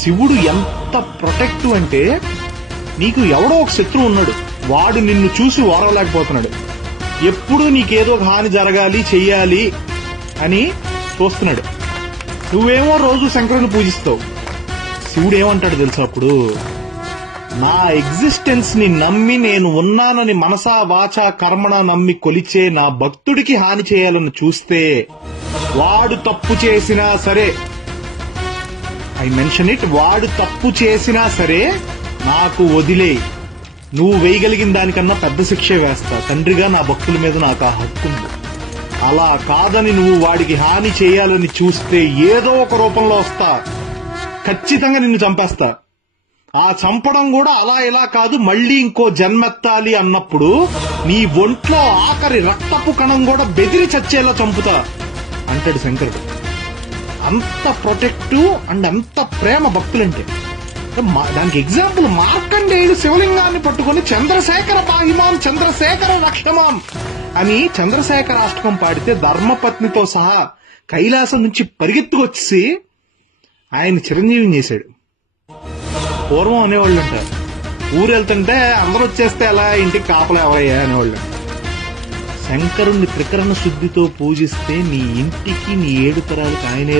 శివుడు ఎంత ప్రొటెక్టివ్ అంటే, నీకు ఎవడో ఒక శత్రువు ఉన్నాడు, వాడు నిన్ను చూసి ఓరవలేకపోతున్నాడు, ఎప్పుడు నీకేదో ఒక హాని జరగాలి చెయ్యాలి అని చూస్తున్నాడు. నువ్వేమో రోజు శంకరుని పూజిస్తావు. శివుడు ఏమంటాడు తెలుసా అప్పుడు? నా ఎగ్జిస్టెన్స్ ని నమ్మి నేను ఉన్నానని మనసా వాచా కర్మణ నమ్మి కొలిచే నా భక్తుడికి హాని చేయాలని చూస్తే వాడు తప్పు చేసినా సరే, ఐ మెన్షన్ ఇట్, వాడు తప్పు చేసినా సరే నాకు వదిలే, నువ్వు వేయగలిగిన దానికన్నా పెద్ద శిక్షే వేస్తా. తండ్రిగా నా భక్తుల మీద నాకు ఆ హక్కు ఉంది. అలా కాదని నువ్వు వాడికి హాని చేయాలని చూస్తే ఏదో ఒక రూపంలో వస్తా, ఖచ్చితంగా నిన్ను చంపేస్తా. ఆ చంపడం కూడా అలా ఇలా కాదు, మళ్లీ ఇంకో జన్మెత్తాలి అన్నప్పుడు నీ ఒంట్లో ఆఖరి రక్తపు కణం కూడా బెదిరి చచ్చేలా చంపుతా అంటాడు శంకరుడు. అంత ప్రొటెక్టివ్ అండ్ అంత ప్రేమ భక్తులంటే. దానికి ఎగ్జాంపుల్ మార్కండేయుడు శివలింగాన్ని పట్టుకుని చంద్రశేఖర పాహిమాం చంద్రశేఖర రక్షమాం అని చంద్రశేఖరాష్టకం పాడితే ధర్మపత్నితో సహా కైలాసం నుంచి పరిగెత్తుకొచ్చి ఆయన చిరంజీవిని చేశాడు. పూర్వం అనేవాళ్ళు అంటారు, ఊరు వెళ్తుంటే అందరూ వచ్చేస్తే ఎలా, ఇంటికి కాపలా ఎవరయ్యా అనేవాళ్ళు. శంకరుణ్ణి త్రికరణ శుద్ధితో పూజిస్తే నీ ఇంటికి నీ 7 తరాలకు ఆయనే